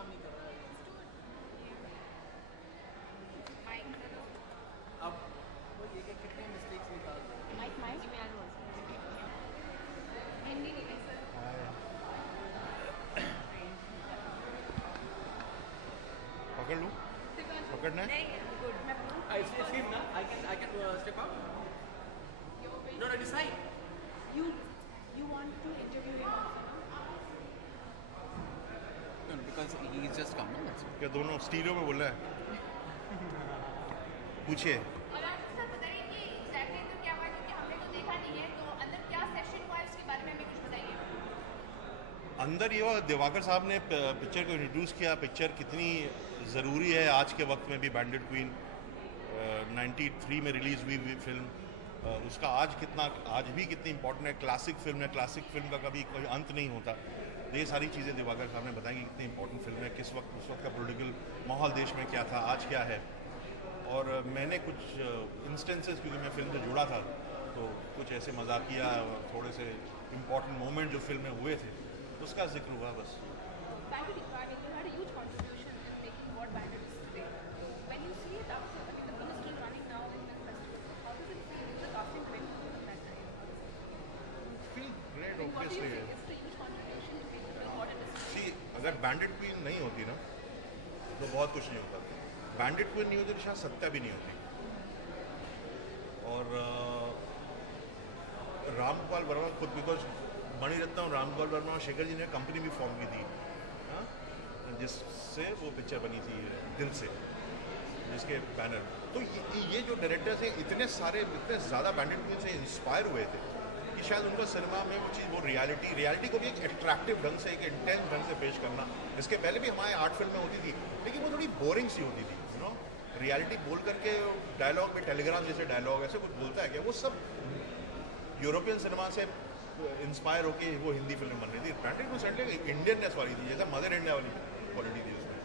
काम नहीं कर रहा है। अब वो ये कि कितने मिस्टेक्स निकाल रहे हैं। पकड़ लूँ, पकड़ना है। It's him now. I can step out. No, no, decide. You want to interview him also, no? No, no, because he's just come. No, that's क्या दोनों स्टीरियो में बोल रहा है? पूछिए। और आप सर बताइए कि एग्जैक्टली तो क्या हुआ, क्योंकि हमने तो देखा नहीं है, तो अंदर क्या सेशन हुआ है उसके बारे में हमें कुछ बताइए। अंदर ये हुआ, दिवाकर साहब ने पिक्चर को इंट्रोड्यूस किया, पिक्चर कितनी ज़रूरी है आज के वक्त में भी। बैंडेड क्वीन 93 में रिलीज़ हुई फिल्म, उसका आज भी कितनी इंपॉर्टेंट है। क्लासिक फिल्म है, क्लासिक फिल्म का कभी कोई अंत नहीं होता। ये सारी चीज़ें दिवाकर साहब ने बताई कि कितनी इंपॉर्टेंट फिल्म है, किस वक्त उस वक्त का पॉलिटिकल माहौल देश में क्या था, आज क्या है। और मैंने कुछ इंस्टेंसेस, क्योंकि मैं फिल्म से जुड़ा था, तो कुछ ऐसे मजाकिया थोड़े से इम्पॉर्टेंट मोमेंट जो फिल्म में हुए थे उसका जिक्र हुआ बस। Bandit Equality, you had a huge contribution in making what Bandit is today. When you see it after, I mean, the film is still running now in the festival. So how does it feel? The casting went through at that time. Feel great I mean, what do you obviously. think? It's a huge contribution to make the film what it is. सी, अगर बैंडेड queen नहीं होती ना तो बहुत कुछ नहीं होता। बैंडेड queen नहीं होती तो शायद सत्या भी नहीं होती। और रामगोपाल वर्मा खुद, बिकॉज मणिरत्नम, रामगोपाल वर्मा और शेखर जी ने कंपनी भी फॉर्म की थी, हाँ, जिससे वो पिक्चर बनी थी दिल से, जिसके बैनर। तो ये जो डायरेक्टर्स हैं इतने ज़्यादा बैंडेड क्वीन से इंस्पायर हुए थे कि शायद उनको सिनेमा में वो चीज़, वो रियलिटी को भी एक अट्रैक्टिव ढंग से, एक इंटेंस ढंग से पेश करना। इसके पहले भी हमारे आर्ट फिल्में होती थी, लेकिन वो थोड़ी बोरिंग सी होती थी, यू नो। रियलिटी बोल करके डायलॉग में टेलीग्राम जैसे डायलॉग ऐसे कुछ बोलता है क्या, वो सब यूरोपियन सिनेमा से इंस्पायर होकर वो हिंदी फिल्म बन रही थी। बैंडेड क्वीन सेंटली इंडियननेस वाली थी, जैसे मदर इंडिया वाली क्वालिटी थी उसमें।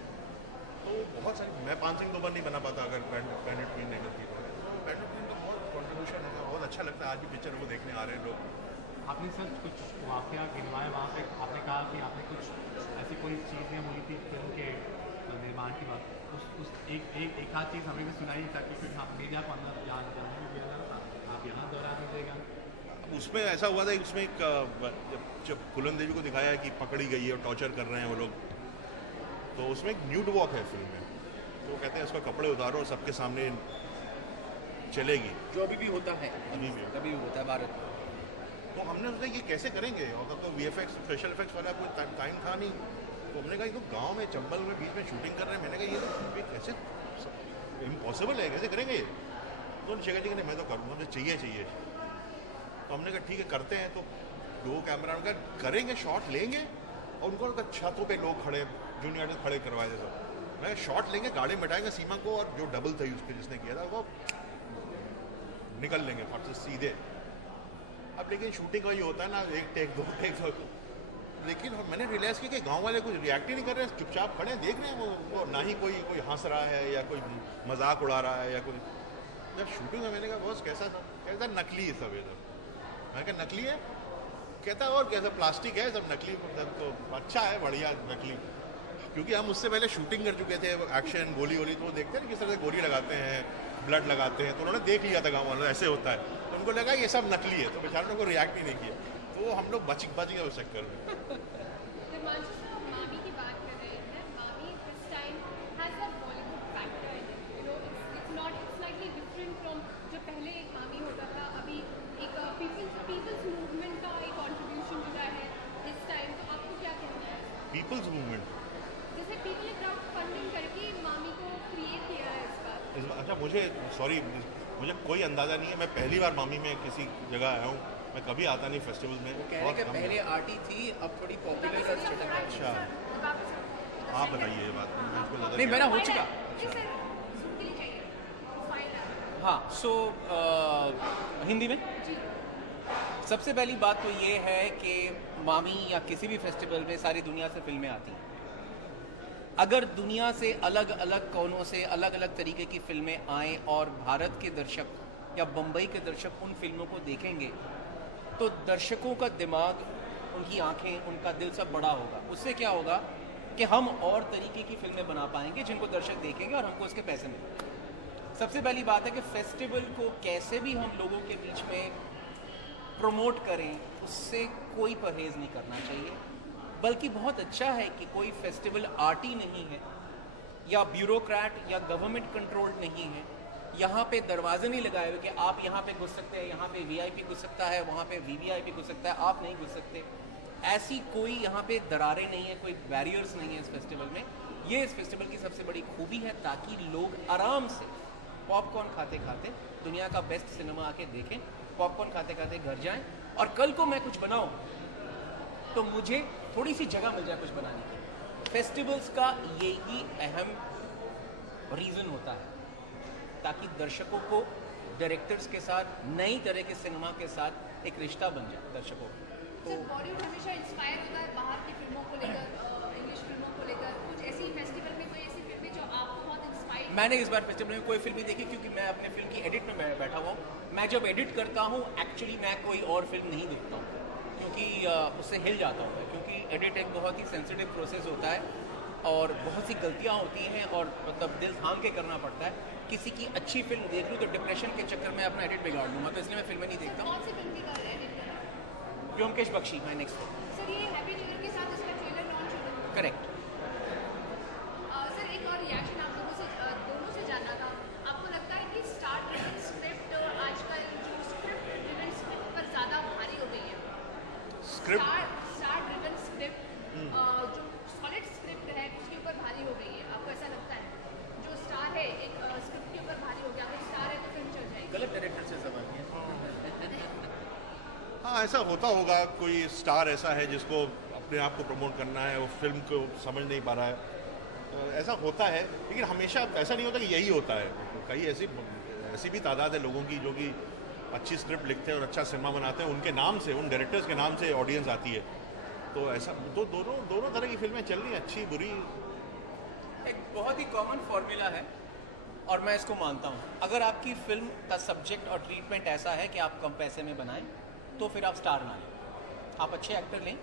तो बहुत सारी, मैं 5 सिंह तोमर नहीं बना पाता अगर बैंडेड क्वीन नहीं बनती। तो बैंडेड क्वीन का बहुत कॉन्ट्रीब्यूशन है, बहुत अच्छा लगता है। आज भी पिक्चर को देखने आ रहे हैं लोग। आपने सर कुछ वाक़या गिनवाए वहाँ पे, आपने कहा कि आपने कुछ ऐसी कोई चीज़ें हुई थी फिल्म के निर्माण की बात, उस एक आध चीज़ हमें भी सुनाइए ताकि फिर हम मीडिया को अंदर जानने में दिया जाता, आप यहाँ दोहरा दीजिएगा। उसमें ऐसा हुआ था कि उसमें एक जब फूलन देवी को दिखाया है कि पकड़ी गई है और टॉर्चर कर रहे हैं वो लोग, तो उसमें एक न्यूड वॉक है फिल्म में। तो वो कहते हैं उसका कपड़े उतारो और सबके सामने चलेगी, जो अभी भी होता है, अभी भी अभी भी होता है भारत में। तो हमने सोचा ये कैसे करेंगे, और तब तो VFX स्पेशल इफेक्ट्स वाला कोई टाइम था नहीं। तो हमने कहा ये तो गांव में चंबल में बीच में शूटिंग कर रहे हैं। मैंने कहा ये कैसे इम्पॉसिबल है, कैसे करेंगे ये। तो शेखर जी कहते मैं तो करूँगा, मुझे चाहिए। तो हमने कहा ठीक है करते हैं। तो 2 कैमरा का करेंगे, शॉट लेंगे, और उनको छतों पे लोग खड़े, जूनियर आर्टिस्ट खड़े करवाए थे सब। मैं शॉट लेंगे, गाड़ी मिटाएंगे सीमा को, और जो डबल थी उसके जिसने किया था वो निकल लेंगे फट से सीधे। अब लेकिन शूटिंग का ये होता है ना, 1 टेक 2 टेक। लेकिन मैंने रियलाइज़ किया कि गांव वाले कुछ रिएक्ट ही नहीं कर रहे हैं, चुपचाप खड़े देख रहे हैं। वो ना ही कोई हंस रहा है या कोई मजाक उड़ा रहा है या कोई। जब शूटिंग में मैंने कहा बॉस कैसा था, कहता नकली है सब ये सब। मैंने कहा नकली है, कहता और कैसा प्लास्टिक है सब नकली। तो अच्छा है, बढ़िया नकली, क्योंकि हम उससे पहले शूटिंग कर चुके थे, एक्शन गोली वोली, तो वो देखते हैं किस तरह से गोली लगाते हैं, ब्लड लगाते हैं। तो उन्होंने देख लिया था गाँव वालों, ऐसे होता है। तो उनको लगा ये सब नकली है, तो बेचारों ने को रिएक्ट ही नहीं किया। तो हम लोग बच गए उस चक्कर में। हिमांशु सर, हम मामी की बात कर रहे हैं। मामी this time has a Bollywood factor in it, you know, it's slightly different from जो पहले एक मामी होता था। अभी एक पीपल्स मूवमेंट का एक कंट्रीब्यूशन जुड़ा है इस टाइम। तो आपको क्या कहना है? पीपल्स मूवमेंट, जैसे पीपल ने क्राउड फंडिंग करके मामी को क्रिएट किया है इस बार। अच्छा मुझे कोई अंदाज़ा नहीं है। मैं पहली बार मामी में किसी जगह आया हूँ, मैं कभी आता नहीं फेस्टिवल में। कह रहे कि पहले आर्टी थी, अब थोड़ी पॉपुलर का स्टेटस है। अच्छा, आप बताइए ये बात, मुझको ज़्यादा नहीं, मेरा हो चुका। हाँ, सो हिंदी में सबसे पहली बात तो ये है कि मामी या किसी भी फेस्टिवल में सारी दुनिया से फिल्में आती हैं। अगर दुनिया से अलग अलग कोनों से अलग अलग तरीके की फिल्में आएँ और भारत के दर्शक या बम्बई के दर्शक उन फिल्मों को देखेंगे, तो दर्शकों का दिमाग, उनकी आंखें, उनका दिल सब बड़ा होगा। उससे क्या होगा कि हम और तरीके की फिल्में बना पाएंगे जिनको दर्शक देखेंगे और हमको उसके पैसे मिलेंगे। सबसे पहली बात है कि फेस्टिवल को कैसे भी हम लोगों के बीच में प्रमोट करें, उससे कोई परहेज़ नहीं करना चाहिए। बल्कि बहुत अच्छा है कि कोई फेस्टिवल आर्टी नहीं है या ब्यूरोक्रेट या गवर्नमेंट कंट्रोल्ड नहीं है। यहाँ पे दरवाजे नहीं लगाए हुए कि आप यहाँ पे घुस सकते हैं, यहाँ पे वीआईपी घुस सकता है, वहाँ पे वीवीआईपी घुस सकता है, आप नहीं घुस सकते। ऐसी कोई यहाँ पे दरारें नहीं है, कोई बैरियर्स नहीं है इस फेस्टिवल में। ये इस फेस्टिवल की सबसे बड़ी खूबी है, ताकि लोग आराम से पॉपकॉर्न खाते खाते दुनिया का बेस्ट सिनेमा आके देखें, पॉपकॉर्न खाते खाते घर जाएं, और कल को मैं कुछ बनाऊं तो मुझे थोड़ी सी जगह मिल जाए कुछ बनाने की। फेस्टिवल्स का यही अहम रीज़न होता है, ताकि दर्शकों को डायरेक्टर्स के साथ, नई तरह के सिनेमा के साथ एक रिश्ता बन जाए दर्शकों को। सर, बॉलीवुड हमेशा इंस्पायर होता है बाहर की फिल्मों को लेकर, इंग्लिश फिल्मों को लेकर। कुछ ऐसी फेस्टिवल में कोई ऐसी फिल्में जो आपको बहुत इंस्पायर? मैंने इस बार फेस्टिवल में कोई फिल्म नहीं देखी, क्योंकि मैं अपने फिल्म की एडिट में बैठा हुआ हूँ। मैं जब एडिट करता हूँ एक्चुअली मैं कोई और फिल्म नहीं देखता हूँ, क्योंकि उससे हिल जाता हूँ मैं, क्योंकि एडिट एक बहुत ही सेंसिटिव प्रोसेस होता है और बहुत सी गलतियाँ होती हैं और मतलब दिल थाम के करना पड़ता है। किसी की अच्छी फिल्म देख लूँ तो डिप्रेशन के चक्कर में अपना एडिट बिगाड़ लूँगा, तो इसलिए मैं फिल्में नहीं देखता हूँ। कौन सी फिल्म की एडिट कर रहे हैं? Byomkesh Bakshi my next film. Sir, ये हैप्पी न्यू ईयर के साथ इसका ट्रेलर लॉन्च होगा। करेक्ट। सर, एक और रिएक्शन आप दोनों से जानना था। आपको लगता है कि स्टार ड्रिवन स्क्रिप्ट आजकल जो स्क्रिप्ट ड्रिवन स्क्रिप्ट पर ज़्यादा भारी हो गई है? स्टार ड्रिवन स्क्रिप्ट जो सॉलिड स्क्रिप्ट है उसके ऊपर भारी हो गई है, आपको ऐसा लगता है? जो स्टार है एक स्क्रिप्ट के ऊपर भारी हो गया, अगर स्टार है तो फिल्म चल जाएगी। गलत डायरेक्टर से सवाल किया। हाँ, ऐसा होता होगा। कोई स्टार ऐसा है जिसको अपने आप को प्रमोट करना है, वो फिल्म को समझ नहीं पा रहा है, तो ऐसा होता है। लेकिन हमेशा ऐसा नहीं होता कि यही होता है। कई ऐसी भी तादाद है लोगों की जो कि अच्छी स्क्रिप्ट लिखते हैं और अच्छा सिनेमा बनाते हैं, उनके नाम से, उन डायरेक्टर्स के नाम से ऑडियंस आती है। तो ऐसा तो दोनों तरह की फिल्में चल रही हैं, अच्छी बुरी। एक बहुत ही कॉमन फॉर्मूला है और मैं इसको मानता हूँ। अगर आपकी फिल्म का सब्जेक्ट और ट्रीटमेंट ऐसा है कि आप कम पैसे में बनाएं, तो फिर आप स्टार ना लें, आप अच्छे एक्टर लें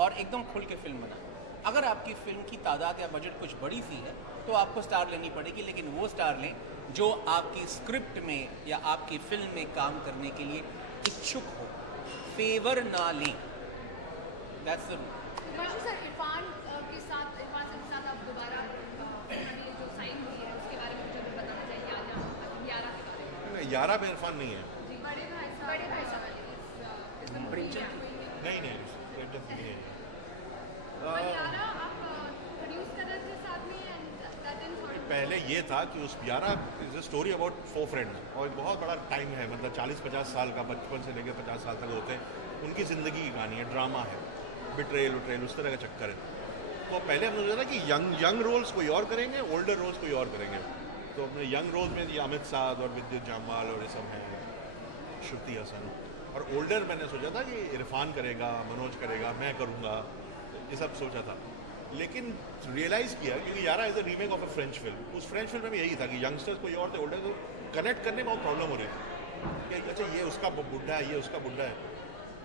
और एकदम खुल के फिल्म बनाएं। अगर आपकी फिल्म की तादाद या बजट कुछ बड़ी सी है तो आपको स्टार लेनी पड़ेगी, लेकिन वो स्टार लें जो आपकी स्क्रिप्ट में या आपकी फिल्म में काम करने के लिए इच्छुक हो, फेवर ना लें। That's the rule. Himanshu sir, Irfan sir के साथ आप दोबारा कहानी जो साइन हुई है उसके बारे में मुझे बताना चाहिए। आज यारा के बारे में। यारा में इरफान नहीं है। बड़े भाई साहब नहीं नहीं है। यारा आप प्रोड्यूस कर रहे थे साथ में, एंड दैट डिडंट सॉर्ट। पहले ये था कि उस यारा is a story about 4 friends, और एक बहुत बड़ा टाइम है, मतलब 40-50 साल का, बचपन से लेकर 50 साल तक होते हैं, उनकी ज़िंदगी की कहानी है, ड्रामा है, बिट्रेल उस तरह का चक्कर है। तो पहले हमने सोचा था कि यंग रोल्स कोई और करेंगे, ओल्डर रोल्स कोई और करेंगे। तो अपने यंग रोल्स में ये अमित साध और विद्युत जामवाल और ये सब हैं, श्रुति हसन। और ओल्डर मैंने सोचा था कि इरफान करेगा, मनोज करेगा, मैं करूँगा, ये सब सोचा था। लेकिन रियलाइज़ किया क्योंकि यारा is a remake of a French film, उस फ्रेंच फिल्म में भी यही था कि यंगस्टर्स कोई और थे, ओल्डर को कनेक्ट करने में बहुत प्रॉब्लम हो रही थी कि अच्छा ये उसका बुढ़ा है, ये उसका बुढ़ा है।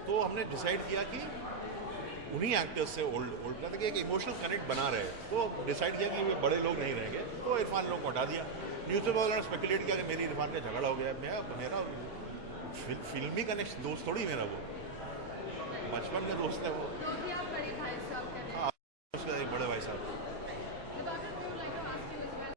तो हमने डिसाइड किया कि उन्हीं एक्टर्स से ओल्ड था कि एक इमोशनल कनेक्ट बना रहे, तो डिसाइड किया कि बड़े लोग नहीं रहेंगे, तो इरफान लोग को हटा दिया। न्यूज़पेपर वालों ने स्पेकुलेट किया कि मेरी इरफान का झगड़ा हो गया। मेरा फिल्मी कनेक्शन दोस्त थोड़ी मेरा, वो बचपन का दोस्त है वो।